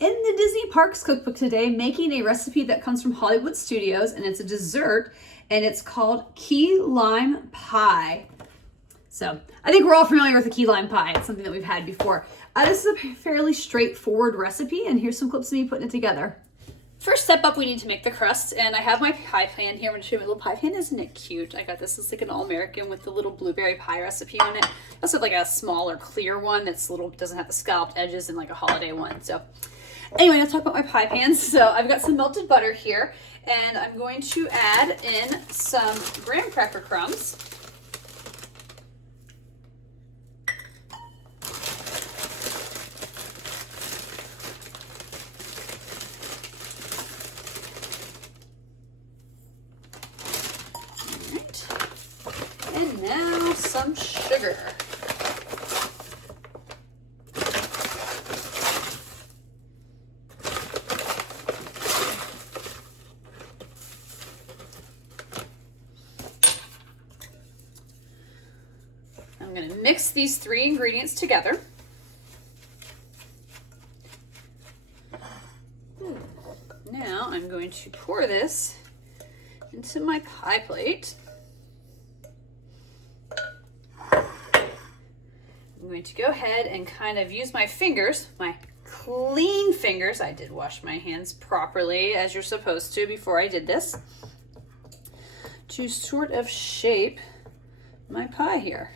In the Disney Parks Cookbook today, making a recipe that comes from Hollywood Studios, and it's a dessert, and it's called key lime pie. So I think we're all familiar with the key lime pie. It's something that we've had before. This is a fairly straightforward recipe, and here's some clips of me putting it together. First step up, we need to make the crust, and I have my pie pan here. I'm going to show you my little pie pan. Isn't it cute? I got this. It's like an all-American with the little blueberry pie recipe on it. I also have like a smaller, clear one that's little, doesn't have the scalloped edges, and like a holiday one. So anyway, let's talk about my pie pans. So I've got some melted butter here, and I'm going to add in some graham cracker crumbs. And now some sugar. I'm going to mix these three ingredients together. Now I'm going to pour this into my pie plate. I'm going to go ahead and kind of use my fingers, my clean fingers. I did wash my hands properly, as you're supposed to, before I did this, to sort of shape my pie here.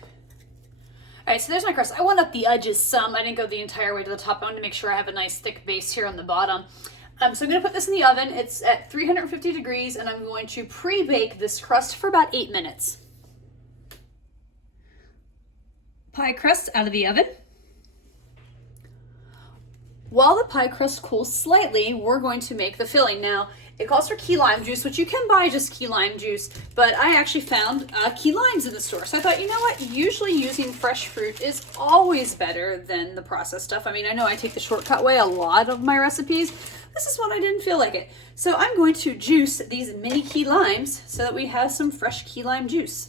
All right, so there's my crust. I went up the edges some. I didn't go the entire way to the top. I wanted to make sure I have a nice thick base here on the bottom. So I'm going to put this in the oven. It's at 350 degrees, and I'm going to pre-bake this crust for about 8 minutes. Pie crust out of the oven. While the pie crust cools slightly, we're going to make the filling. Now, it calls for key lime juice, which you can buy just key lime juice, but I actually found key limes in the store. So I thought, you know what? Usually using fresh fruit is always better than the processed stuff. I mean, I know I take the shortcut way a lot of my recipes. This is one I didn't feel like it. So I'm going to juice these mini key limes so that we have some fresh key lime juice.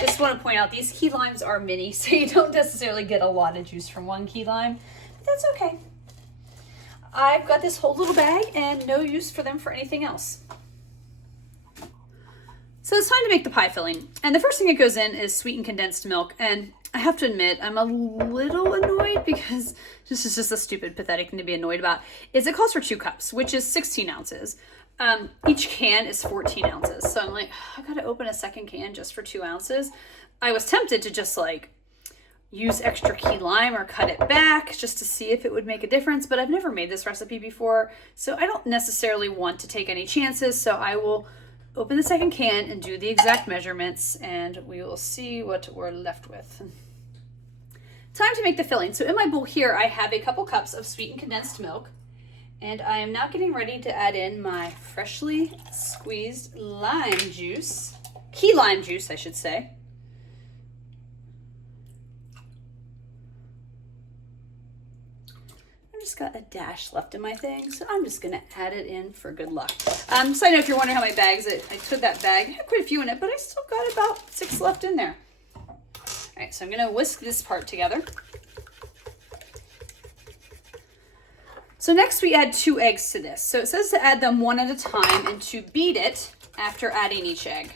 Just want to point out, these key limes are mini, so you don't necessarily get a lot of juice from one key lime, but that's okay. I've got this whole little bag and no use for them for anything else. So it's time to make the pie filling. And the first thing that goes in is sweetened condensed milk. And I have to admit, I'm a little annoyed because this is just a stupid, pathetic thing to be annoyed about. It calls for 2 cups, which is 16 ounces. Each can is 14 ounces. So I'm like, I gotta open a second can just for 2 ounces. I was tempted to just like use extra key lime or cut it back just to see if it would make a difference, but I've never made this recipe before, so I don't necessarily want to take any chances. So I will open the second can and do the exact measurements, and we will see what we're left with. Time to make the filling. So in my bowl here, I have a couple cups of sweetened condensed milk. And I am now getting ready to add in my freshly squeezed lime juice, key lime juice, I should say. I've just got a dash left in my thing, so I'm just gonna add it in for good luck. So I know if you're wondering how many bags, I took that bag, I had quite a few in it, but I still got about 6 left in there. All right, so I'm gonna whisk this part together. So next we add 2 eggs to this. So it says to add them one at a time and to beat it after adding each egg.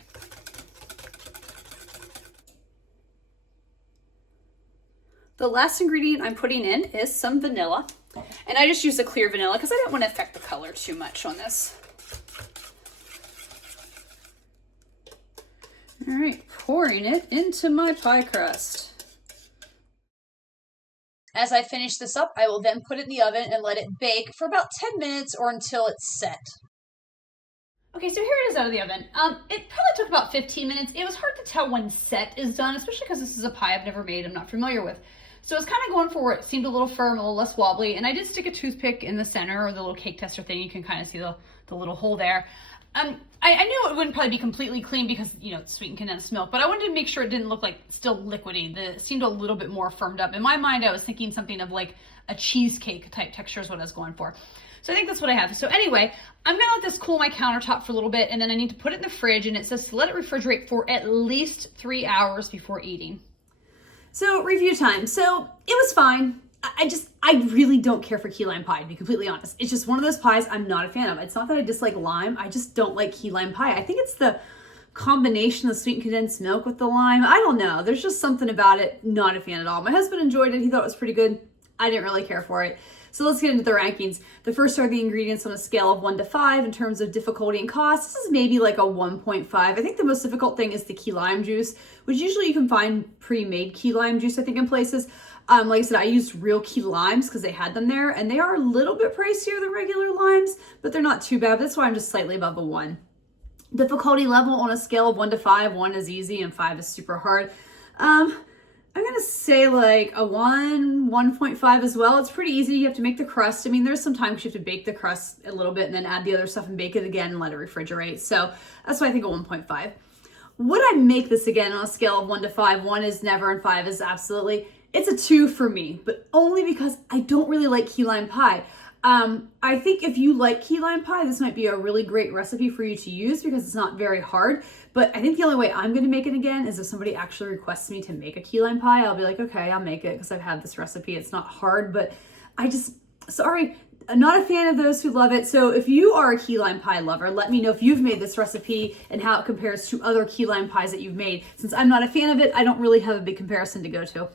The last ingredient I'm putting in is some vanilla. And I just use a clear vanilla because I don't want to affect the color too much on this. All right, pouring it into my pie crust. As I finish this up, I will then put it in the oven and let it bake for about 10 minutes or until it's set. Okay, so here it is out of the oven. It probably took about 15 minutes. It was hard to tell when set is done, especially because this is a pie I've never made, I'm not familiar with. So it's kind of going for where it seemed a little firm, a little less wobbly, and I did stick a toothpick in the center, or the little cake tester thing. You can kind of see the little hole there. I knew it wouldn't probably be completely clean because, you know, it's sweetened condensed milk, but I wanted to make sure it didn't look like still liquidy. It seemed a little bit more firmed up. In my mind, I was thinking something of like a cheesecake type texture is what I was going for. So I think that's what I have. So anyway, I'm gonna let this cool my countertop for a little bit, and then I need to put it in the fridge, and it says to let it refrigerate for at least 3 hours before eating. So review time. So it was fine. I really don't care for key lime pie, to be completely honest. It's just one of those pies I'm not a fan of. It's not that I dislike lime, I just don't like key lime pie. I think it's the combination of sweetened condensed milk with the lime. I don't know. There's just something about it, not a fan at all. My husband enjoyed it. He thought it was pretty good. I didn't really care for it. So let's get into the rankings. The first are the ingredients on a scale of 1 to 5 in terms of difficulty and cost. This is maybe like a 1.5. I think the most difficult thing is the key lime juice, which usually you can find pre-made key lime juice, I think, in places. Like I said, I used real key limes because they had them there, and they are a little bit pricier than regular limes, but they're not too bad. That's why I'm just slightly above a 1. Difficulty level on a scale of 1 to 5, 1 is easy and 5 is super hard. I'm gonna say like a 1.5 as well. It's pretty easy. You have to make the crust. I mean, there's some time because you have to bake the crust a little bit and then add the other stuff and bake it again and let it refrigerate. So that's why I think a 1.5. Would I make this again on a scale of 1 to 5? 1 is never and 5 is absolutely. It's a 2 for me, but only because I don't really like key lime pie. I think if you like key lime pie, this might be a really great recipe for you to use because it's not very hard. But I think the only way I'm going to make it again is if somebody actually requests me to make a key lime pie. I'll be like, okay, I'll make it because I've had this recipe. It's not hard, but sorry, I'm not a fan of those who love it. So if you are a key lime pie lover, let me know if you've made this recipe and how it compares to other key lime pies that you've made. Since I'm not a fan of it, I don't really have a big comparison to go to.